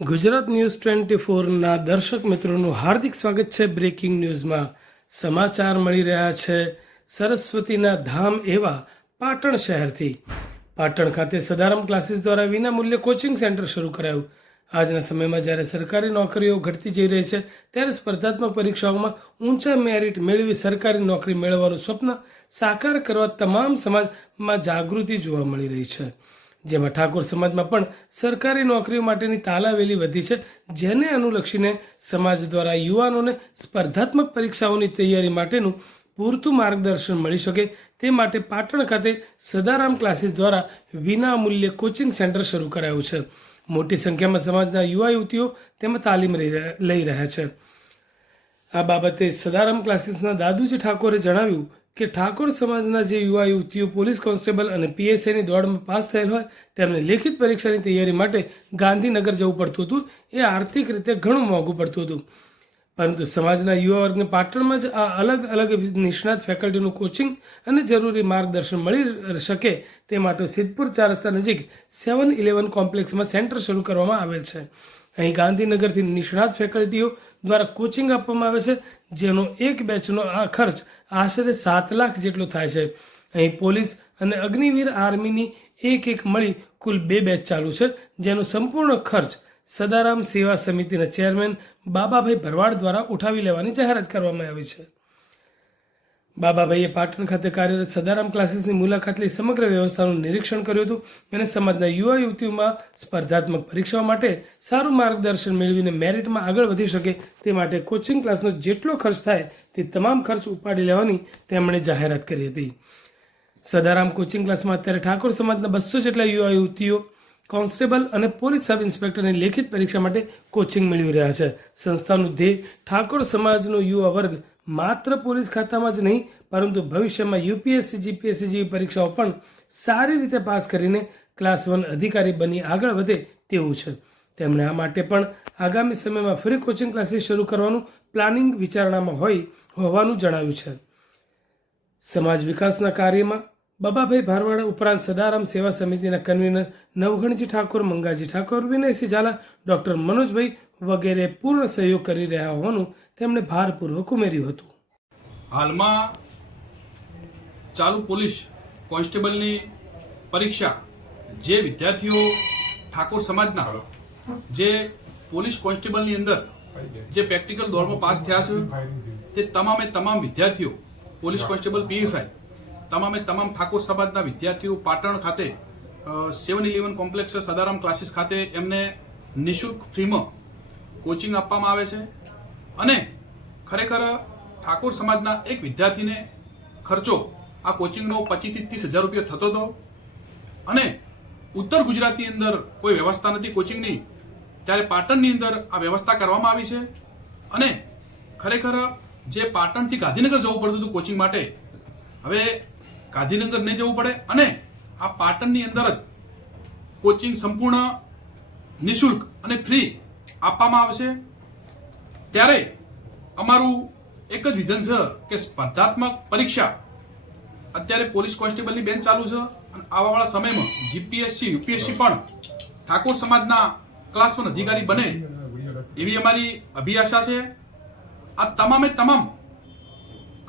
Gujarat news 24ના દર્શક મિત્રોનું હાર્દિક સ્વાગત છે। બ્રેકિંગ ન્યૂઝમાં સમાચાર મળી રહ્યા છે સરસ્વતીના ધામ એવા પાટણ શહેરથી। પાટણ ખાતે સદારામ ક્લાસીસ દ્વારા વિનામૂલ્યે કોચિંગ સેન્ટર શરૂ કરાયું। આજના સમયમાં જ્યારે સરકારી નોકરીઓ ઘટતી જઈ રહી છે ત્યારે સ્પર્ધાત્મક પરીક્ષાઓમાં ઊંચા મેરિટ મેળવી સરકારી નોકરી મેળવવાનું સ્વપ્ન સાકાર કરવા તમામ સમાજમાં જાગૃતિ જોવા મળી રહી છે, જેમાં ઠાકોર સમાજમાં પણ સરકારી નોકરીઓ માટેની તાલાવેલી વધી છે, જેને અનુલક્ષીને સમાજ દ્વારા યુવાનોને સ્પર્ધાત્મક પરીક્ષાઓની તૈયારી માટેનું પૂરતું માર્ગદર્શન મળી શકે તે માટે પાટણ ખાતે સદારામ ક્લાસીસ દ્વારા વિનામૂલ્યે કોચિંગ સેન્ટર શરૂ કરાયું છે। મોટી સંખ્યામાં સમાજના યુવા યુવતીઓ તેમાં તાલીમ લઈ રહ્યા છે। આ બાબતે સદારામ ક્લાસીસના દાદુજી ઠાકોરે જણાવ્યું કે ઠાકોર સમાજના જે યુવા યુવતીઓ પોલીસ કોન્સ્ટેબલ અને પીએસઆઈની દોડમાં પાસ થયેલ હોય તેમને લેખિત પરીક્ષાની તૈયારી માટે ગાંધીનગર જવું પડતું હતું। એ આર્થિક રીતે ઘણું મોંઘું પડતું હતું, પરંતુ સમાજના યુવા વર્ગને પાટણમાં જ આ અલગ અલગ નિષ્ણાત ફેકલ્ટીનું કોચિંગ અને જરૂરી માર્ગદર્શન મળી શકે તે માટે સિદ્ધપુર 4 રસ્તા નજીક 7-11 કોમ્પ્લેક્સમાં સેન્ટર શરૂ કરવામાં આવેલ છે। અહીં ગાંધીનગરથી નિષ્ણાત ફેકલ્ટીઓ દ્વારા કોચિંગ આપવામાં આવે છે, જેનો એક બેચનો આ ખર્ચ આશરે 7 લાખ જેટલો થાય છે। અહીં પોલીસ અને અગ્નિવીર આર્મીની એક મળી કુલ 2 બેચ ચાલુ છે, જેનો સંપૂર્ણ ખર્ચ સદારામ સેવા સમિતિના ચેરમેન બાબાભાઈ ભરવાડ દ્વારા ઉઠાવી લેવાની જાહેરાત કરવામાં આવી છે। બાબાભાઈએ પાટણ ખાતે કાર્યરત સદારામ ક્લાસીસની મુલાકાત લઈ સમગ્ર વ્યવસ્થાનું નિરીક્ષણ કર્યું હતું અને સમાજના યુવા યુવતીઓમાં સ્પર્ધાત્મક પરીક્ષાઓ માટે સારું માર્ગદર્શન મેળવીને મેરિટમાં આગળ વધી શકે તે માટે કોચિંગ ક્લાસનો જેટલો ખર્ચ થાય તે તમામ ખર્ચ ઉપાડી લેવાની તેમણે જાહેરાત કરી હતી। સદારામ કોચિંગ ક્લાસમાં અત્યારે ઠાકોર સમાજના 200 જેટલા યુવા યુવતીઓ કોન્સ્ટેબલ અને પોલીસ સબ ઇન્સ્પેક્ટરની લેખિત પરીક્ષા માટે કોચિંગ મેળવી રહ્યા છે। સંસ્થાનું ધ્યેય ઠાકોર સમાજનો યુવા વર્ગ માત્ર પોલીસ ખાતામાં જ નહીં પરંતુ ભવિષ્યમાં યુપીએસસી જીપીએસસી જેવી પરીક્ષાઓ પણ સારી રીતે પાસ કરીને ક્લાસ 1 અધિકારી બની આગળ વધે તેવું છે। તેમણે આ માટે પણ આગામી સમયમાં ફ્રી કોચિંગ ક્લાસીસ શરૂ કરવાનું પ્લાનિંગ વિચારણામાં હોવાનું જણાવ્યું છે। સમાજ વિકાસના કાર્યમાં બાબાભાઈ ભારવાડ ઉપરાંત સદારામ સેવા સમિતિના કન્વીનર નવઘણજી ઠાકોર, મંગાજી ઠાકોર, વિનયસિંહ ઝાલા, ડોક્ટર મનોજભાઈ વગેરે પૂર્ણ સહયોગ કરી રહ્યા હોવાનું તેમણે ભારપૂર્વક ઉમેર્યું હતું। હાલમાં ચાલુ પોલીસ કોન્સ્ટેબલની પરીક્ષા જે વિદ્યાર્થીઓ ઠાકોર સમાજના જે પોલીસ કોન્સ્ટેબલની અંદર જે પ્રેક્ટિકલ દોડમાં પાસ થયા છે તે તમામ વિદ્યાર્થીઓ પોલીસ કોન્સ્ટેબલ પીએસઆઈ તમામ ઠાકોર સમાજના વિદ્યાર્થીઓ પાટણ ખાતે 7-11 કોમ્પ્લેક્સ સદારામ ક્લાસીસ ખાતે એમને નિઃશુલ્ક ફ્રીમાં કોચિંગ આપવામાં આવે છે અને ખરેખર ઠાકોર સમાજના એક વિદ્યાર્થીને ખર્ચો આ કોચિંગનો 25,000 થી 30,000 રૂપિયા થતો હતો અને ઉત્તર ગુજરાતની અંદર કોઈ વ્યવસ્થા નથી કોચિંગની, ત્યારે પાટણની અંદર આ વ્યવસ્થા કરવામાં આવી છે અને ખરેખર જે પાટણથી ગાંધીનગર જવું પડતું હતું કોચિંગ માટે, હવે ગાંધીનગર નહીં જવું પડે અને આ પાટણની અંદર જ કોચિંગ સંપૂર્ણ નિઃશુલ્ક અને ફ્રી આપવામાં આવશે। ત્યારે અમારું એક જ વિઝન છે કે સ્પર્ધાત્મક પરીક્ષા અત્યારે પોલીસ કોન્સ્ટેબલની બેન્ચ ચાલુ છે અને આવવાવાળા સમયમાં જીપીએસસી યુપીએસસી પણ ઠાકોર સમાજના ક્લાસ 1 અધિકારી બને એવી અમારી અભિલાષા છે। આ તમામ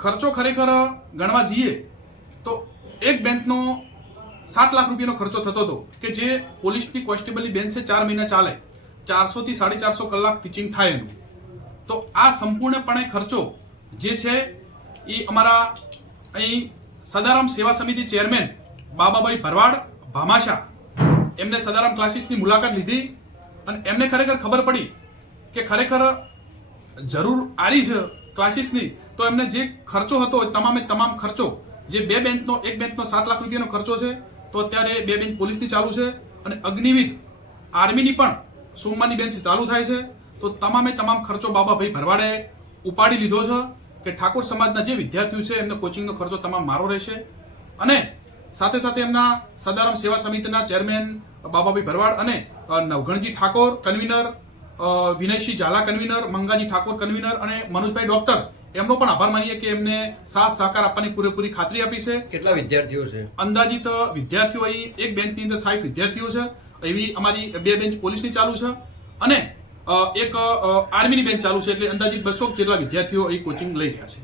ખર્ચો ખરેખર ગણવા જઈએ તો એક બેન્ચનો 7 લાખ રૂપિયાનો ખર્ચો થતો હતો કે જે પોલીસની કોન્સ્ટેબલની બેન્ચ છે 4 મહિના ચાલે, 400 થી 450 કલાક ટીચિંગ થાય એનું, તો આ સંપૂર્ણપણે ખર્ચો જે છે એ અમારા અહીં સદારામ સેવા સમિતિ ચેરમેન બાબાભાઈ ભરવાડ ભામાશા એમને સદારામ ક્લાસીસની મુલાકાત લીધી અને એમને ખરેખર ખબર પડી કે ખરેખર જરૂર આરી છે ક્લાસીસની, તો એમને જે ખર્ચો હતો તમામ ખર્ચો જે એક બેન્ચનો 7 લાખ રૂપિયાનો ખર્ચો છે, તો અત્યારે 2 બેન્ચ પોલીસની ચાલુ છે અને અગ્નિવીર આર્મીની પણ સોમવારની બેન્ચ ચાલુ થાય છે, તો તમામ ખર્ચો બાબાભાઈ ભરવાડે ઉપાડી લીધો છે કે ઠાકોર સમાજના જે વિદ્યાર્થીઓ છે એમનો કોચિંગનો ખર્ચો તમામ મારો રહેશે અને સાથે સાથે એમના સદારામ સેવા સમિતિના ચેરમેન બાબાભાઈ ભરવાડ અને Navghanji Thakor convener, Vinaysinh Zala convener, Mangaji Thakor convener અને મનોજભાઈ ડોક્ટર એમનો પણ આભાર માનીએ કે એમને સાથ સહકાર આપવાની પૂરેપૂરી ખાતરી આપી છે। કેટલા વિદ્યાર્થીઓ છે? અંદાજિત વિદ્યાર્થીઓ અહીં એક બેન્ચની અંદર 60 વિદ્યાર્થીઓ છે, એવી અમારી 2 બેન્ચ પોલીસની ચાલુ છે અને એક આર્મીની બેચ ચાલુ છે, એટલે અંદાજિત 200 જેટલા વિદ્યાર્થીઓ અહીં કોચિંગ લઈ રહ્યા છે.